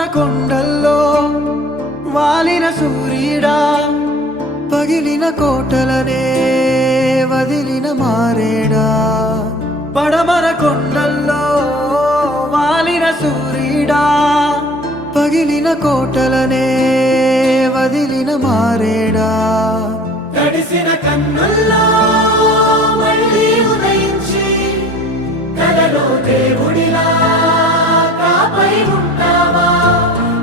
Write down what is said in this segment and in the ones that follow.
పడమర కొండల్లో వాలిన సూర్యుడా, పగిలిన కోటలనే వదిలిన మారేడా. పడమర కొండల్లో వాలిన సూర్యుడా, పగిలిన కోటలనే వదిలిన మారేడా. తడిసిన కన్నుల్లో మళ్ళీ ఉదయించి కలలో దేవుడిలా కాపై ఉంటావా.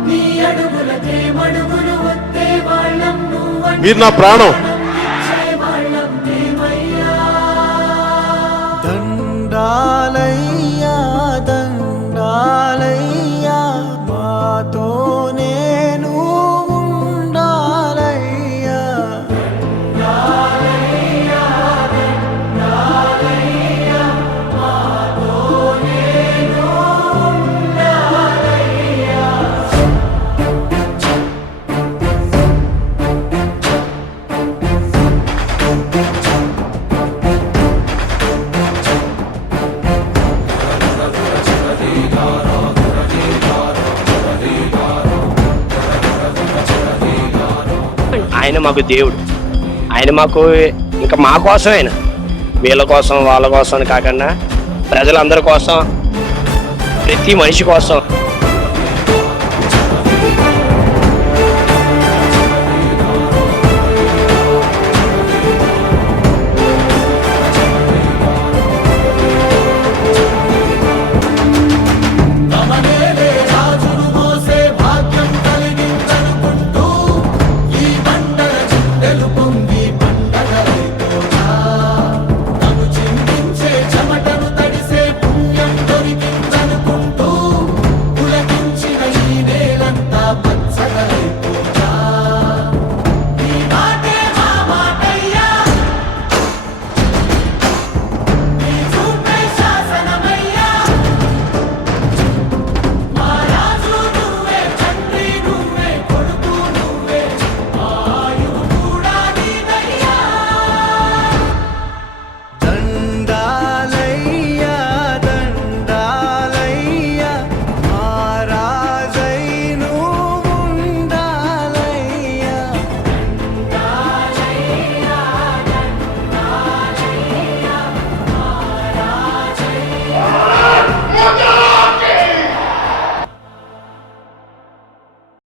నీ అడుగులకే మడుగులు వస్తే వాళ్ళం నువ్వు మీరు నా ప్రాణం. వాళ్ళం దేవయ్యా. దండాలయ్యా దండాలయ్యా, మాతో నేను ఉండాలయ్యా. ఆయన మాకు దేవుడు. ఆయన మాకు ఇంకా మా కోసం, ఆయన వీళ్ళ కోసం వాళ్ళ కోసం కాకుండా ప్రజలందరి కోసం, ప్రతి మనిషి కోసం